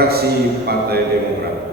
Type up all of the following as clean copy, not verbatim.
fraksi Partai Demokrat.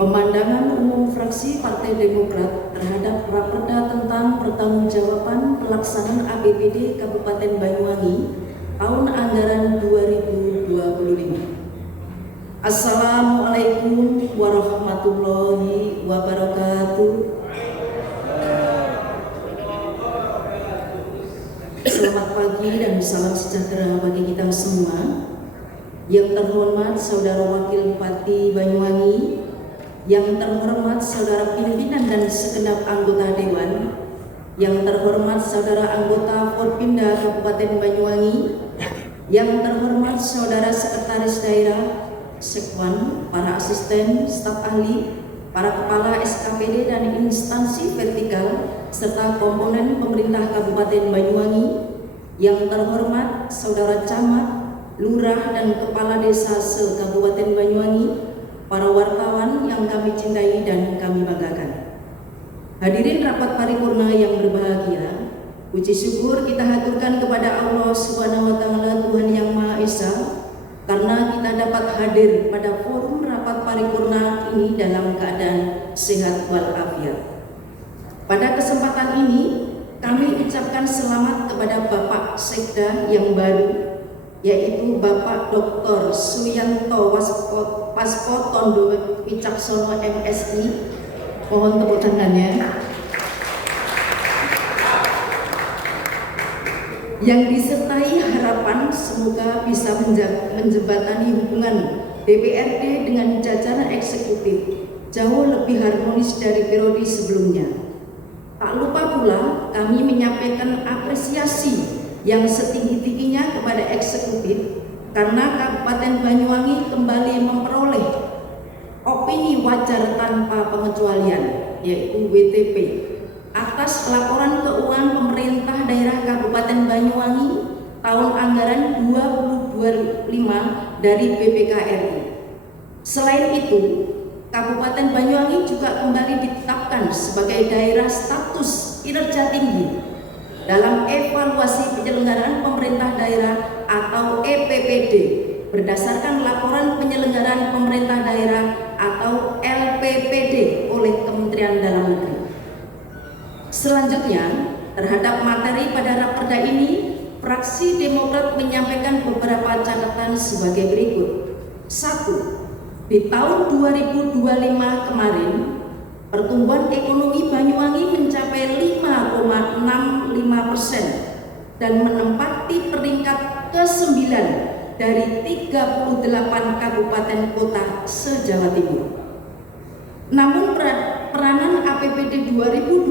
Pemandangan umum fraksi Partai Demokrat terhadap Raperda tentang pertanggungjawaban pelaksanaan APBD Kabupaten Banyuwangi tahun anggaran 2025. Assalamualaikum warahmatullahi wabarakatuh. Selamat pagi dan salam sejahtera bagi kita semua. Yang terhormat Saudara Wakil Bupati Banyuwangi, yang terhormat saudara pimpinan dan segenap anggota Dewan, yang terhormat saudara anggota Forpinda Kabupaten Banyuwangi, yang terhormat saudara sekretaris daerah, sekwan, para asisten, staf ahli, para kepala SKPD dan instansi vertikal, serta komponen pemerintah Kabupaten Banyuwangi, yang terhormat saudara camat, lurah dan kepala desa se-Kabupaten Banyuwangi, para wartawan yang kami cintai dan kami banggakan. Hadirin rapat paripurna yang berbahagia, puji syukur kita haturkan kepada Allah Subhanahu wa Ta'ala, Tuhan yang Maha Esa, karena kita dapat hadir pada forum rapat paripurna ini dalam keadaan sehat walafiat. Pada kesempatan ini kami ucapkan selamat kepada Bapak Sekda yang baru, yaitu Bapak Dr. Suyanto Waspotondo Wicaksono MSI. Mohon tepuk tangannya. Yang disertai harapan semoga bisa menjembatani hubungan DPRD dengan jajaran eksekutif jauh lebih harmonis dari periode sebelumnya. Tak lupa pula kami menyampaikan apresiasi yang setinggi-tingginya kepada eksekutif karena Kabupaten Banyuwangi kembali memperoleh opini wajar tanpa pengecualian, yaitu WTP, atas laporan keuangan pemerintah daerah Kabupaten Banyuwangi tahun anggaran 2025 dari BPKRI. Selain itu, Kabupaten Banyuwangi juga kembali ditetapkan sebagai daerah status kinerja tinggi dalam evaluasi penyelenggaraan pemerintah daerah atau EPPD berdasarkan laporan penyelenggaraan pemerintah daerah atau LPPD oleh Kementerian Dalam Negeri. Selanjutnya, terhadap materi pada raperda ini, fraksi Demokrat menyampaikan beberapa catatan sebagai berikut. 1. Di tahun 2025 kemarin, pertumbuhan ekonomi Banyuwangi mencapai 5,65% dan menempati peringkat ke-9 dari 38 kabupaten kota se-Jawa Timur. Namun peranan APBD 2025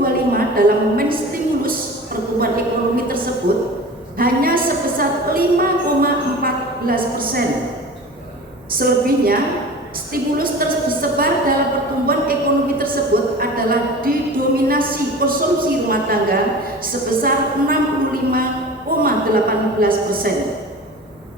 dalam menstimulus pertumbuhan ekonomi tersebut hanya sebesar 5,14%. Selebihnya, stimulus tersebar dalam pertumbuhan ekonomi tersebut adalah didominasi konsumsi rumah tangga sebesar 65,18%.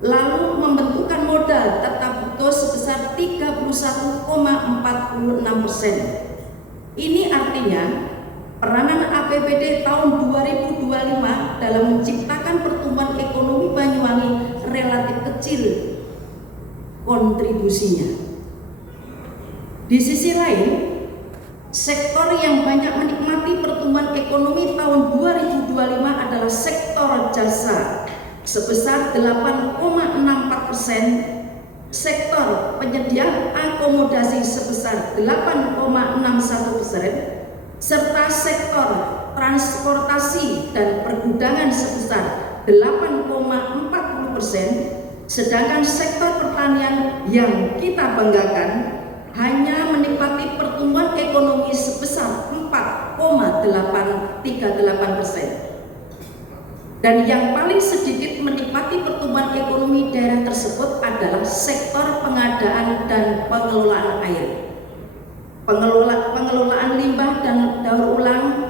Lalu membentukkan modal tetap butuh sebesar 31,46%. Ini artinya peranan APBD tahun 2025 dalam menciptakan pertumbuhan ekonomi Banyuwangi relatif kecil kontribusinya. Di sisi lain, sektor yang banyak menikmati pertumbuhan ekonomi tahun 2025 adalah sektor jasa sebesar 8,64%, sektor penyedia akomodasi sebesar 8,61%, serta sektor transportasi dan pergudangan sebesar 8,40%. Sedangkan sektor pertanian yang kita banggakan hanya menikmati pertumbuhan ekonomi sebesar 4,838%. Dan yang paling sedikit menikmati pertumbuhan ekonomi daerah tersebut adalah sektor pengadaan dan pengelolaan air. Pengelolaan limbah dan daur ulang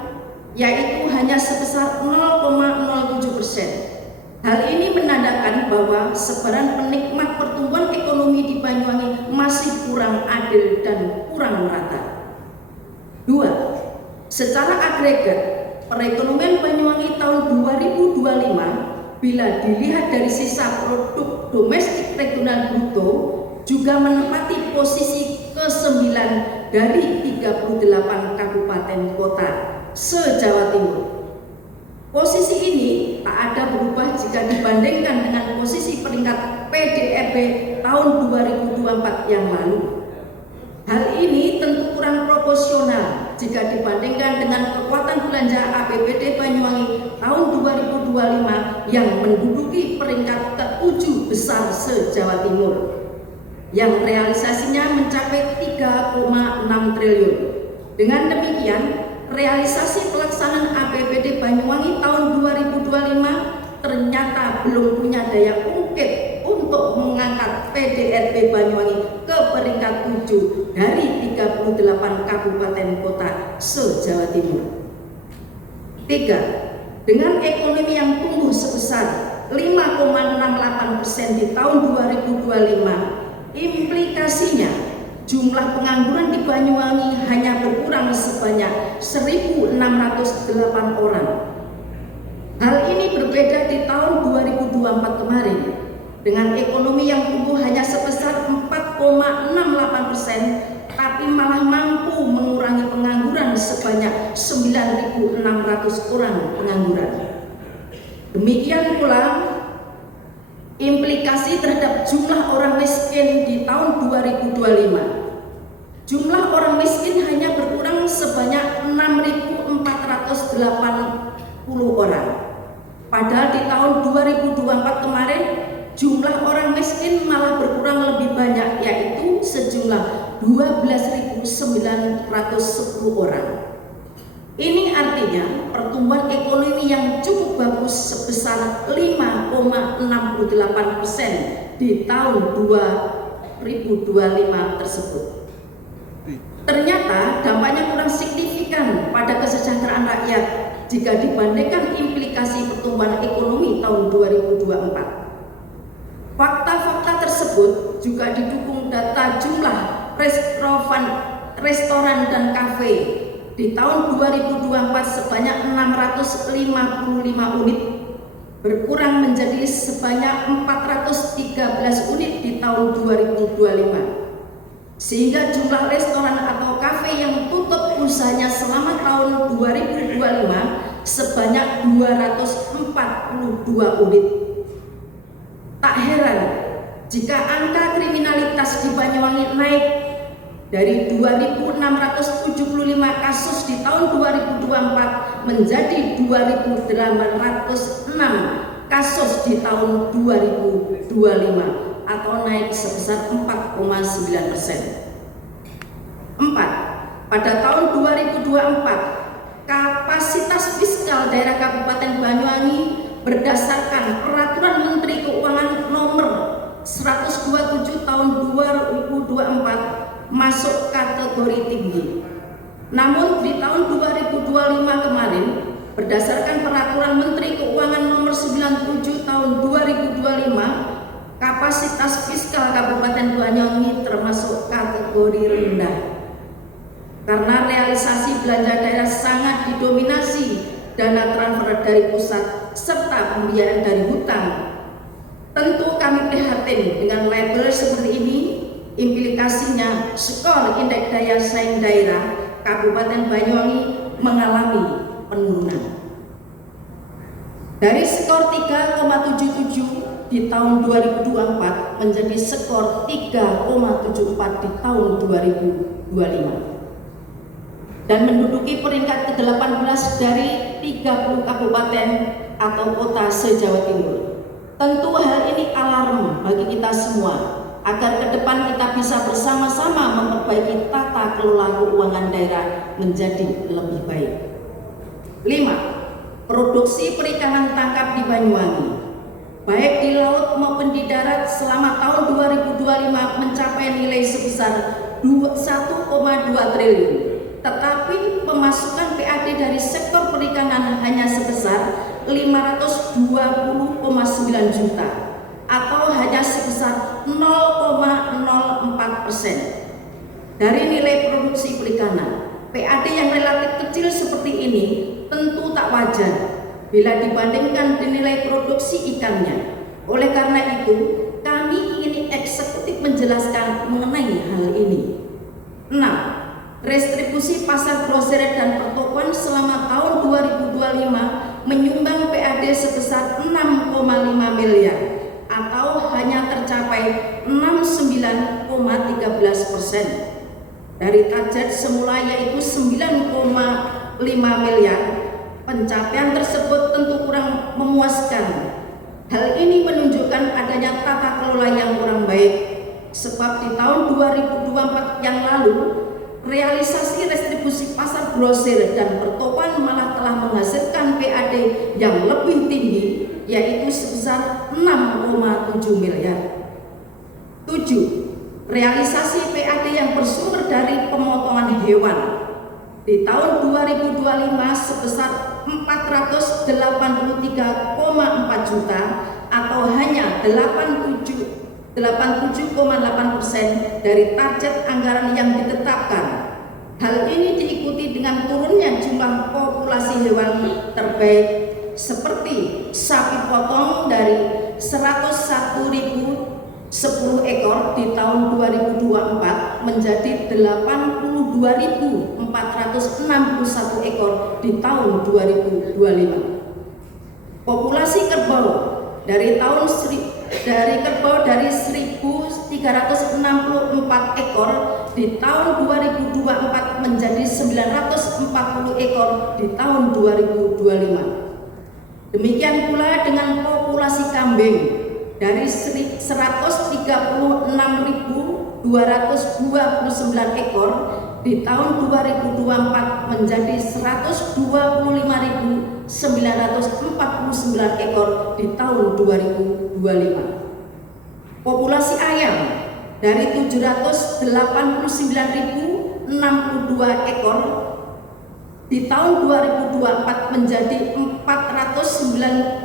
yaitu hanya sebesar 0,07%. Hal ini menandakan bahwa sebaran penikmat pertumbuhan ekonomi di Banyuwangi masih kurang adil dan kurang merata. 2. Secara agregat, perekonomian Banyuwangi tahun 2025 bila dilihat dari sisa produk domestik regional bruto juga menempati posisi ke-9 dari 38 kabupaten kota se-Jawa Timur. Posisi ini tak ada berubah jika dibandingkan dengan posisi peringkat PDRB tahun 2024 yang lalu. Hal ini tentu kurang proporsional jika dibandingkan dengan kekuatan belanja APBD Banyuwangi tahun 2025 yang menduduki peringkat ke-7 besar se-Jawa Timur, yang realisasinya mencapai 3,6 triliun. Dengan demikian, realisasi pelaksanaan APBD Banyuwangi tahun 2025 ternyata belum punya daya ungkit untuk mengangkat PDRB Banyuwangi ke peringkat 7 dari 38 kabupaten kota se-Jawa Timur. 3. Dengan ekonomi yang tumbuh sebesar 5,68% di tahun 2025, implikasinya jumlah pengangguran di Banyuwangi hanya berkurang sebanyak 1.608 orang. Hal ini berbeda di tahun 2024 kemarin, dengan ekonomi yang tumbuh hanya sebesar 4,68%, tapi malah mampu mengurangi pengangguran sebanyak 9.600 orang pengangguran. Demikian pula implikasi terhadap jumlah orang miskin di tahun 2025. Jumlah orang miskin hanya berkurang sebanyak 6.480 orang. Padahal di tahun 2024 kemarin jumlah orang miskin malah berkurang lebih banyak, yaitu sejumlah 12.910 orang. Ini artinya pertumbuhan ekonomi yang cukup bagus sebesar 5,68% di tahun 2025 tersebut. Ternyata dampaknya kurang signifikan pada kesejahteraan rakyat jika dibandingkan implikasi pertumbuhan ekonomi tahun 2024. Fakta-fakta tersebut juga didukung data jumlah restoran dan kafe di tahun 2024 sebanyak 655 unit, berkurang menjadi sebanyak 413 unit di tahun 2025. Sehingga jumlah restoran atau kafe yang tutup usahanya selama tahun 2025 sebanyak 242 unit. Tak heran jika angka kriminalitas di Banyuwangi naik dari 2.675 kasus di tahun 2024 menjadi 2.806 kasus di tahun 2025, atau naik sebesar 4,9%. 4. Pada tahun 2024, kapasitas fiskal daerah Kabupaten Banyuwangi berdasarkan Peraturan Menteri Keuangan Nomor 127 Tahun 2024 masuk kategori tinggi. Namun di tahun 2025 kemarin, berdasarkan Peraturan Menteri Keuangan Nomor 97 Tahun 2025, kapasitas fiskal Kabupaten Banyuwangi termasuk kategori rendah. Karena realisasi belanja daerah sangat didominasi dana transfer dari pusat serta pembiayaan dari hutang. Tentu kami prihatin dengan label seperti ini. Implikasinya skor indeks daya saing daerah Kabupaten Banyuwangi mengalami penurunan. Dari skor 3,77 di tahun 2024 menjadi skor 3,74 di tahun 2025 dan menduduki peringkat ke-18 dari 30 kabupaten atau kota se-Jawa Timur. Tentu hal ini alarm bagi kita semua agar ke depan kita bisa bersama-sama memperbaiki tata kelola keuangan daerah menjadi lebih baik. 5. produksi perikanan tangkap di Banyuwangi, baik di laut maupun di darat selama tahun 2025 mencapai nilai sebesar 1,2 triliun. Tetapi pemasukan PAD dari sektor perikanan hanya sebesar 520,9 juta atau hanya sebesar 0,04% dari nilai produksi perikanan. PAD yang relatif kecil seperti ini tentu tak wajar bila dibandingkan nilai produksi ikannya. Oleh karena itu, kami ingin eksekutif menjelaskan mengenai hal ini. 6. Restribusi pasar grosir dan pertokoan selama tahun 2025 menyumbang PAD sebesar 6,5 miliar atau hanya tercapai 69,13% dari target semula yaitu 9,5 miliar. Pencapaian tersebut tentu kurang memuaskan. Hal ini menunjukkan adanya tata kelola yang kurang baik, sebab di tahun 2024 yang lalu realisasi restribusi pasar grosir dan pertokoan malah telah menghasilkan PAD yang lebih tinggi, yaitu sebesar 6,7 miliar. 7. Realisasi PAD yang bersumber dari pemotongan hewan di tahun 2025 sebesar 483,4 juta atau hanya 87,8% dari target anggaran yang ditetapkan. Hal ini diikuti dengan turunnya jumlah populasi hewan terbaik seperti sapi potong dari 101.010 ekor di tahun 2024 menjadi 82.461 ekor di tahun 2025. Populasi kerbau dari 1.364 ekor di tahun 2024 menjadi 940 ekor di tahun 2025. Demikian pula dengan populasi kambing dari 136.229 ekor di tahun 2024 menjadi 125.949 ekor di tahun 2025. Populasi ayam dari 789.062 ekor di tahun 2024 menjadi 496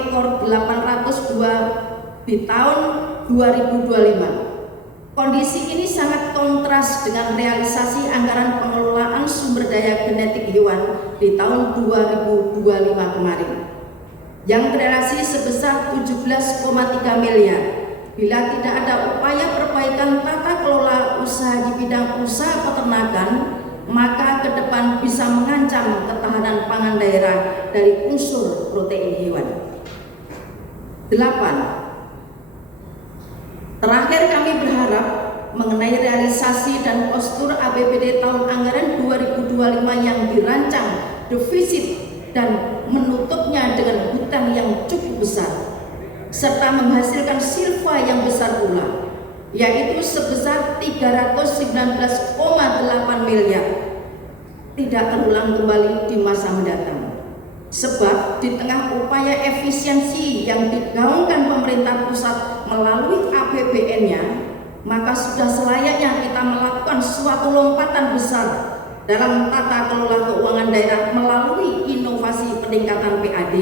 ekor 802 di tahun 2025. Kondisi ini sangat kontras dengan realisasi anggaran pengelolaan sumber daya genetik hewan di tahun 2025 kemarin yang terrealisasi sebesar 17,3 miliar. Bila tidak ada upaya perbaikan tata kelola usaha di bidang usaha peternakan, maka ke depan bisa mengancam ketahanan pangan daerah dari unsur protein hewan. 8. Terakhir kami berharap mengenai realisasi dan postur APBD tahun anggaran 2025 yang dirancang defisit dan menutupnya dengan hutang yang cukup besar serta menghasilkan silva yang besar pula, yaitu sebesar 319,8 miliar, tidak terulang kembali di masa mendatang. Sebab di tengah upaya efisiensi yang digaungkan pemerintah pusat melalui APBN-nya, maka sudah selayaknya kita melakukan suatu lompatan besar dalam tata kelola keuangan daerah melalui inovasi peningkatan PAD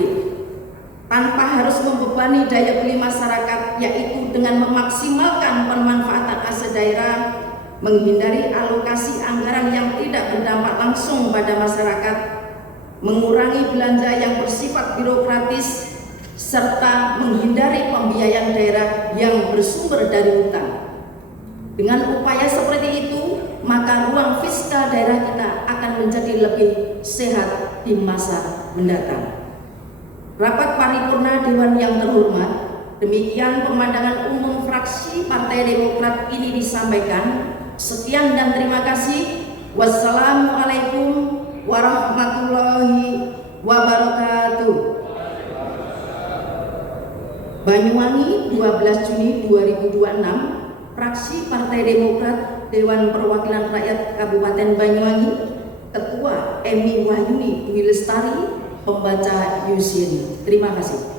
tanpa harus membebani daya beli masyarakat, yaitu dengan memaksimalkan pemanfaatan aset daerah, menghindari alokasi anggaran yang tidak berdampak langsung pada masyarakat, mengurangi belanja yang bersifat birokratis, serta menghindari pembiayaan daerah yang bersumber dari hutang. Dengan upaya seperti itu, maka ruang fiskal daerah kita akan menjadi lebih sehat di masa mendatang. Rapat paripurna Dewan yang terhormat, demikian pemandangan umum fraksi Partai Demokrat ini disampaikan. Sekian dan terima kasih. Wassalamualaikum warahmatullahi wabarakatuh. Banyuwangi, 12 Juni 2026, fraksi Partai Demokrat Dewan Perwakilan Rakyat Kabupaten Banyuwangi, Ketua Emi Wahyuni Dwi Lestari, pembaca Yusiri. Terima kasih.